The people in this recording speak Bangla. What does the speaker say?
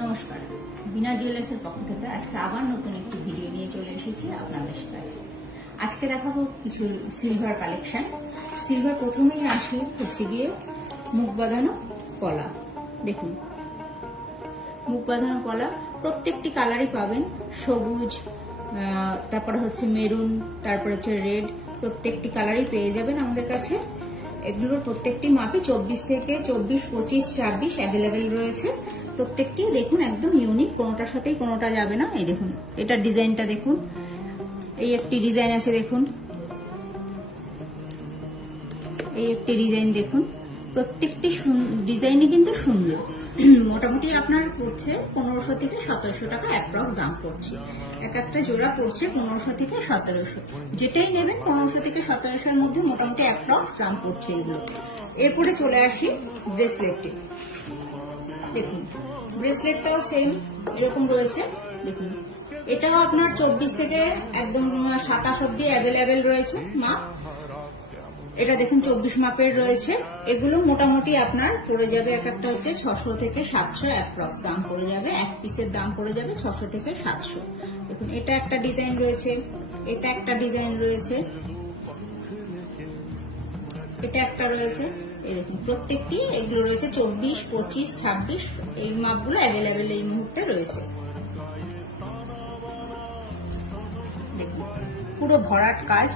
নমস্কার, বিনা জুয়েলার্সের পক্ষ থেকে আজকে আবার নতুন একটি ভিডিও নিয়ে চলে এসেছি আপনাদের কাছে। আজকে দেখাবো কিছু সিলভার কালেকশন। সিলভার প্রথমেই আসে হচ্ছে গিয়ে মুখ বাঁধানো পলা। দেখুন, মুখ বাঁধানো পলা প্রত্যেকটি কালারই পাবেন, সবুজ, তারপরে হচ্ছে মেরুন, তারপরে হচ্ছে রেড, প্রত্যেকটি কালারই পেয়ে যাবেন আমাদের কাছে। এগুলোর প্রত্যেকটি মাপই 24 থেকে 24, 25, 26 অ্যাভেলেবেল রয়েছে। প্রত্যেকটি দেখুন একদম ইউনিক, কোনোটার সাথেই কোনোটা যাবে না। এই দেখুন, এটার ডিজাইনটা দেখুন, এই একটি ডিজাইন আছে দেখুন, এই একটি ডিজাইন দেখুন। প্রত্যেকটি ডিজাইনই কিন্তু সুন্দর। মোটামুটি আপনার পড়ছে 1500 থেকে 1700 টাকা অ্যাপ্রক্স দাম পড়ছে। এক একটা জোড়া পড়ছে 1500 থেকে 1700, যেটাই নেবেন 1500 থেকে 1700 এর মধ্যে মোটামুটি অ্যাপ্রক্স দাম পড়ছে এগুলো। এরপরে চলে আসি ব্রেসলেটে। দেখুন, ব্রেসলেটটাও সেম এরকম রয়েছে। দেখুন, এটাও আপনার 24 থেকে একদম 27 অব্দি অ্যাভেলেবেল রয়েছে মাপ। এটা দেখুন 24 মাপের রয়েছে। এগুলো মোটামুটি আপনার পড়ে যাবে, এক একটা হচ্ছে 600 থেকে 700 অ্যাপ্রক্স দাম পড়ে যাবে। এক পিসের দাম পড়ে যাবে 600 থেকে 700। দেখুন, এটা একটা ডিজাইন রয়েছে, এটা একটা ডিজাইন রয়েছে, এটা একটা রয়েছে। এই দেখুন, প্রত্যেকটি এগুলো রয়েছে 24, 25, 26 এই মাপগুলো অ্যাভেলেবেল এই মুহূর্তে রয়েছে। দেখুন, পুরো ভরাট কাজ।